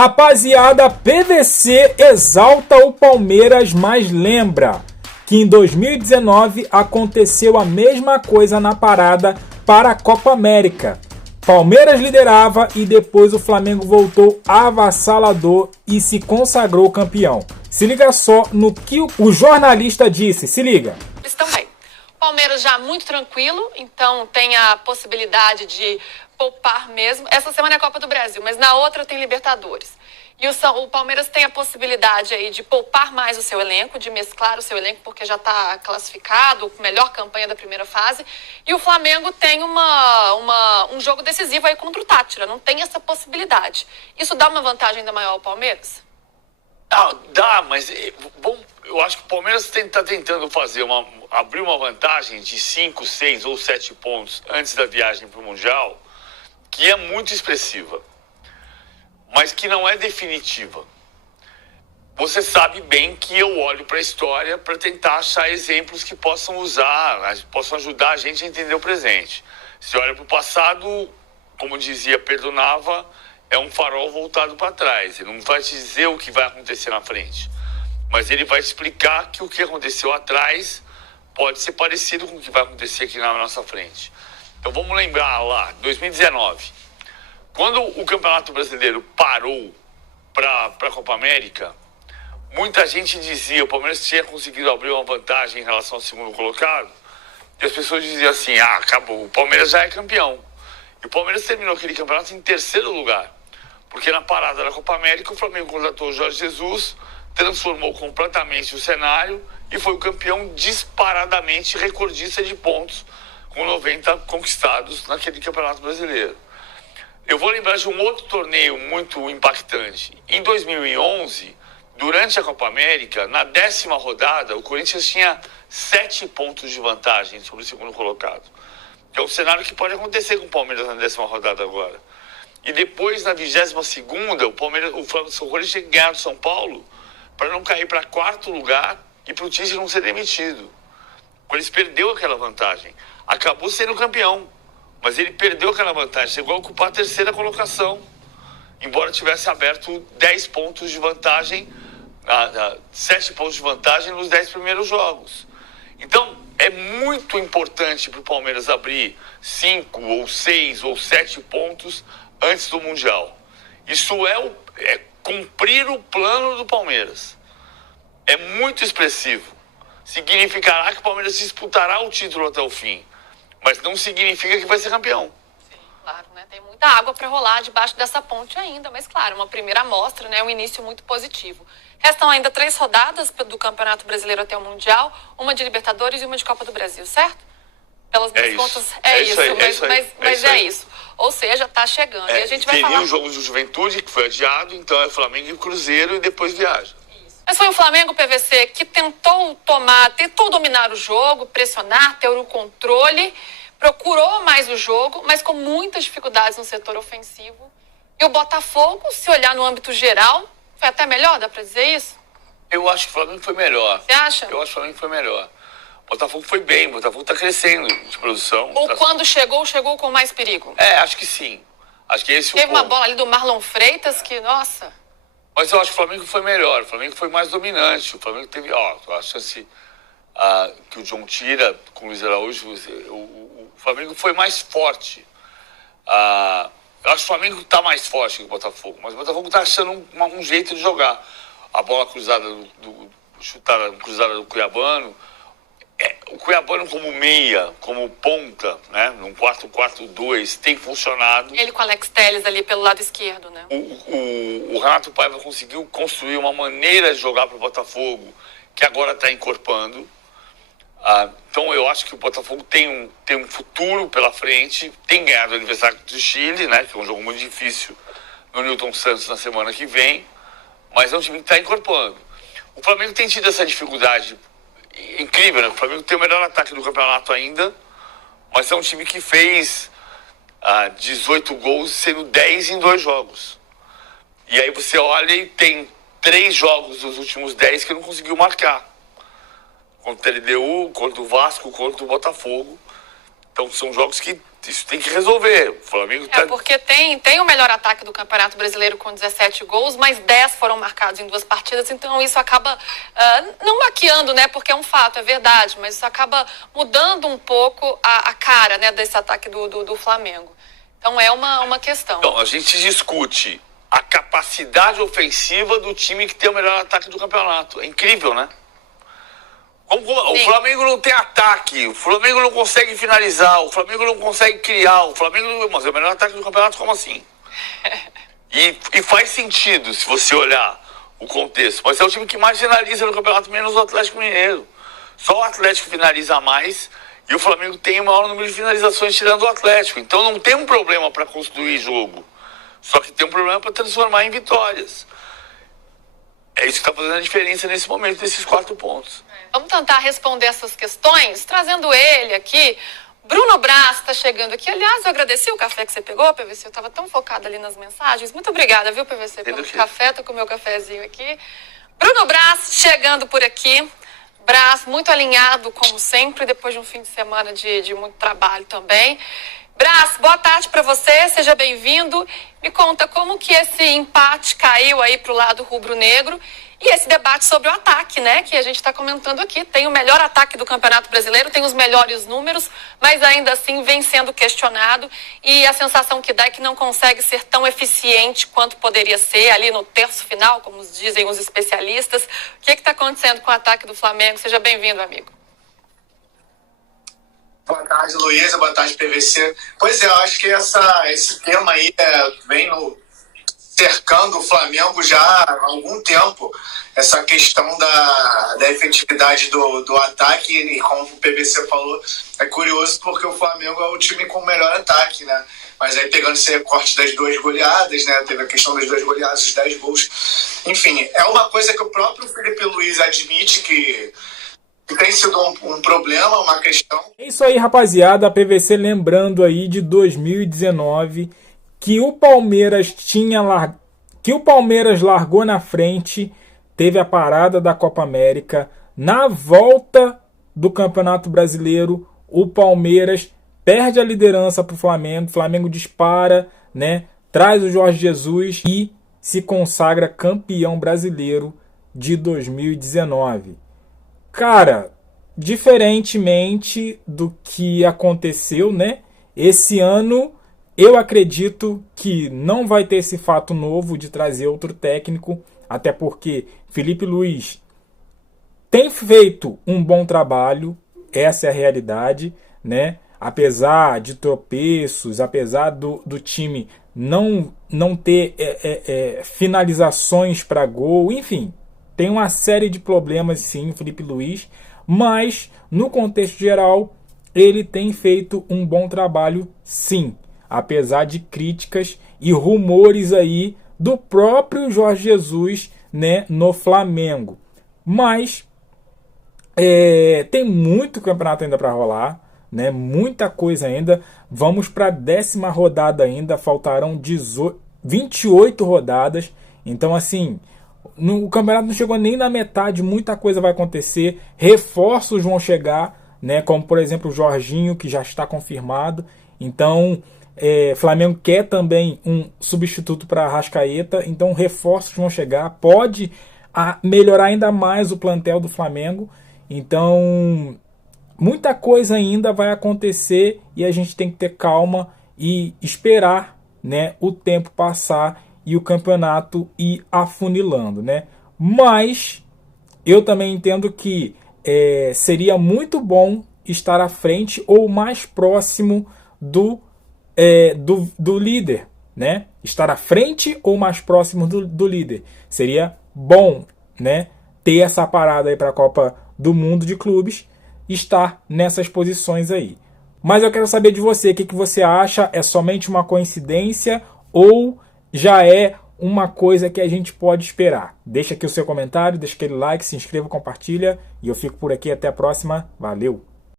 Rapaziada, PVC exalta o Palmeiras, mas lembra que em 2019 aconteceu a mesma coisa na parada para a Copa América. Palmeiras liderava e depois o Flamengo voltou avassalador e se consagrou campeão. Se liga só no que o jornalista disse, se liga. Eles também. Palmeiras já muito tranquilo, então tem a possibilidade de poupar mesmo. Essa semana é a Copa do Brasil, mas na outra tem Libertadores. E o Palmeiras tem a possibilidade aí de poupar mais o seu elenco, de mesclar o seu elenco, porque já está classificado, melhor campanha da primeira fase. E o Flamengo tem um jogo decisivo aí contra o Tátira, não tem essa possibilidade. Isso dá uma vantagem ainda maior ao Palmeiras? Ah, dá, mas bom, eu acho que o Palmeiras está tentando abrir uma vantagem de 5, 6 ou 7 pontos antes da viagem para o Mundial, que é muito expressiva, mas que não é definitiva. Você sabe bem que eu olho para a história para tentar achar exemplos que possam ajudar a gente a entender o presente. Se olha para o passado, como dizia Pedro Nava, é um farol voltado para trás. Ele não vai te dizer o que vai acontecer na frente, mas ele vai explicar que o que aconteceu atrás pode ser parecido com o que vai acontecer aqui na nossa frente. Então vamos lembrar lá, 2019, quando o Campeonato Brasileiro parou para a Copa América, muita gente dizia que o Palmeiras tinha conseguido abrir uma vantagem em relação ao segundo colocado, e as pessoas diziam assim, acabou, o Palmeiras já é campeão. E o Palmeiras terminou aquele campeonato em terceiro lugar, porque na parada da Copa América o Flamengo contratou o Jorge Jesus, transformou completamente o cenário e foi o campeão disparadamente recordista de pontos, com 90 conquistados naquele Campeonato Brasileiro. Eu vou lembrar de um outro torneio muito impactante. Em 2011, durante a Copa América, na 10ª rodada, o Corinthians tinha 7 pontos de vantagem sobre o segundo colocado. Que é um cenário que pode acontecer com o Palmeiras na 10ª rodada agora. E depois, na 22ª, o Corinthians tinha que ganhar do São Paulo para não cair para 4º lugar e para o Tite não ser demitido. O Corinthians perdeu aquela vantagem. Acabou sendo campeão, mas ele perdeu aquela vantagem. Chegou a ocupar a 3ª colocação, embora tivesse aberto 10 pontos de vantagem, 7 pontos de vantagem nos 10 primeiros jogos. Então, é muito importante para o Palmeiras abrir 5 ou 6 ou 7 pontos antes do Mundial. Isso é cumprir o plano do Palmeiras. É muito expressivo. Significará que o Palmeiras disputará o título até o fim, mas não significa que vai ser campeão. Sim, claro, né? Tem muita água para rolar debaixo dessa ponte ainda, mas claro, uma primeira amostra, né? Um início muito positivo. Restam ainda 3 rodadas do Campeonato Brasileiro até o Mundial, uma de Libertadores e uma de Copa do Brasil, certo? Pelas minhas contas, é isso. Ou seja, tá chegando. E a gente vai falar... Teria o jogo do Juventude, que foi adiado, então é Flamengo e Cruzeiro e depois viaja. Mas foi o Flamengo, PVC, que tentou dominar o jogo, pressionar, ter o controle, procurou mais o jogo, mas com muitas dificuldades no setor ofensivo. E o Botafogo, se olhar no âmbito geral, foi até melhor, dá pra dizer isso? Eu acho que o Flamengo foi melhor. Você acha? Eu acho que o Flamengo foi melhor. O Botafogo foi bem, o Botafogo tá crescendo de produção. Ou quando chegou com mais perigo? Acho que sim. Acho que esse Teve uma bola ali do Marlon Freitas que, nossa... Mas eu acho que o Flamengo foi melhor, o Flamengo foi mais dominante. O Flamengo teve, a chance que o John tira com o Luiz Araújo, o Flamengo foi mais forte. Eu acho que o Flamengo está mais forte que o Botafogo, mas o Botafogo está achando um jeito de jogar. A bola cruzada, chutada cruzada do Cuiabano, o Cuiabano como meia, como ponta, né, num 4-4-2, tem funcionado. Ele com o Alex Telles ali pelo lado esquerdo, né? O Renato Paiva conseguiu construir uma maneira de jogar para o Botafogo que agora está encorpando. Então eu acho que o Botafogo tem um futuro pela frente, tem ganhado o aniversário do Chile, né, que é um jogo muito difícil no Newton Santos na semana que vem, mas é um time que está encorpando. O Flamengo tem tido essa dificuldade incrível, né? O Flamengo tem o melhor ataque do campeonato ainda, mas é um time que fez 18 gols, sendo 10 em 2 jogos. E aí você olha e tem 3 jogos dos últimos 10 que não conseguiu marcar. Contra o LDU, contra o Vasco, contra o Botafogo. Então são jogos que Isso tem que resolver. O Flamengo tá... porque tem o melhor ataque do Campeonato Brasileiro com 17 gols, mas 10 foram marcados em 2 partidas, então isso acaba não maquiando, né? Porque é um fato, é verdade, mas isso acaba mudando um pouco a cara, né, desse ataque do Flamengo. Então é uma questão. Então, a gente discute a capacidade ofensiva do time que tem o melhor ataque do campeonato. É incrível, né? O Flamengo não tem ataque, o Flamengo não consegue finalizar, o Flamengo não consegue criar, o Flamengo não... Mas é o melhor ataque do campeonato, como assim? E faz sentido, se você olhar o contexto. Mas é o time que mais finaliza no campeonato, menos o Atlético Mineiro. Só o Atlético finaliza mais e o Flamengo tem o maior número de finalizações tirando o Atlético. Então não tem um problema para construir jogo, só que tem um problema para transformar em vitórias. É isso que está fazendo a diferença nesse momento, desses 4 pontos. Vamos tentar responder essas questões, trazendo ele aqui. Bruno Braz está chegando aqui. Aliás, eu agradeci o café que você pegou, PVC. Eu estava tão focada ali nas mensagens. Muito obrigada, viu, PVC, pelo café. Tô com o meu cafezinho aqui. Bruno Braz chegando por aqui. Braz muito alinhado, como sempre, depois de um fim de semana de muito trabalho também. Braz, boa tarde para você, seja bem-vindo. Me conta como que esse empate caiu aí para o lado rubro-negro e esse debate sobre o ataque, né, que a gente está comentando aqui. Tem o melhor ataque do Campeonato Brasileiro, tem os melhores números, mas ainda assim vem sendo questionado e a sensação que dá é que não consegue ser tão eficiente quanto poderia ser ali no terço final, como dizem os especialistas. O que está acontecendo com o ataque do Flamengo? Seja bem-vindo, amigo. Boa tarde, Luísa. Boa tarde, PVC. Pois é, eu acho que esse tema aí vem cercando o Flamengo já há algum tempo. Essa questão da efetividade do ataque, e como o PVC falou, é curioso porque o Flamengo é o time com o melhor ataque, né? Mas aí pegando esse recorte das 2 goleadas, né? Teve a questão das 2 goleadas, os 10 gols. Enfim, é uma coisa que o próprio Felipe Luiz admite que tem sido um problema, uma questão. É isso aí, rapaziada. A PVC lembrando aí de 2019 que o Palmeiras largou na frente, teve a parada da Copa América. Na volta do Campeonato Brasileiro, o Palmeiras perde a liderança para o Flamengo. O Flamengo dispara, né? Traz o Jorge Jesus e se consagra campeão brasileiro de 2019. Cara, diferentemente do que aconteceu, né? Esse ano eu acredito que não vai ter esse fato novo de trazer outro técnico, até porque Felipe Luiz tem feito um bom trabalho, essa é a realidade, né? Apesar de tropeços, apesar do time não ter finalizações para gol, enfim. Tem uma série de problemas, sim, o Felipe Luiz, mas, no contexto geral, ele tem feito um bom trabalho, sim, apesar de críticas e rumores aí do próprio Jorge Jesus, né, no Flamengo. Mas tem muito campeonato ainda para rolar, né, muita coisa ainda. Vamos para a 10ª rodada ainda, faltarão 28 rodadas, então, assim... O campeonato não chegou nem na metade, muita coisa vai acontecer, reforços vão chegar, né, como por exemplo o Jorginho, que já está confirmado. Então Flamengo quer também um substituto para Arrascaeta, então reforços vão chegar, pode melhorar ainda mais o plantel do Flamengo. Então muita coisa ainda vai acontecer e a gente tem que ter calma e esperar, né, o tempo passar e o campeonato ir afunilando, né? Mas eu também entendo que seria muito bom estar à frente ou mais próximo do líder, né? Estar à frente ou mais próximo do líder. Seria bom, né, ter essa parada aí para a Copa do Mundo de Clubes, estar nessas posições aí. Mas eu quero saber de você, o que você acha? É somente uma coincidência ou já é uma coisa que a gente pode esperar? Deixa aqui o seu comentário, deixa aquele like, se inscreva, compartilha e eu fico por aqui. Até a próxima. Valeu!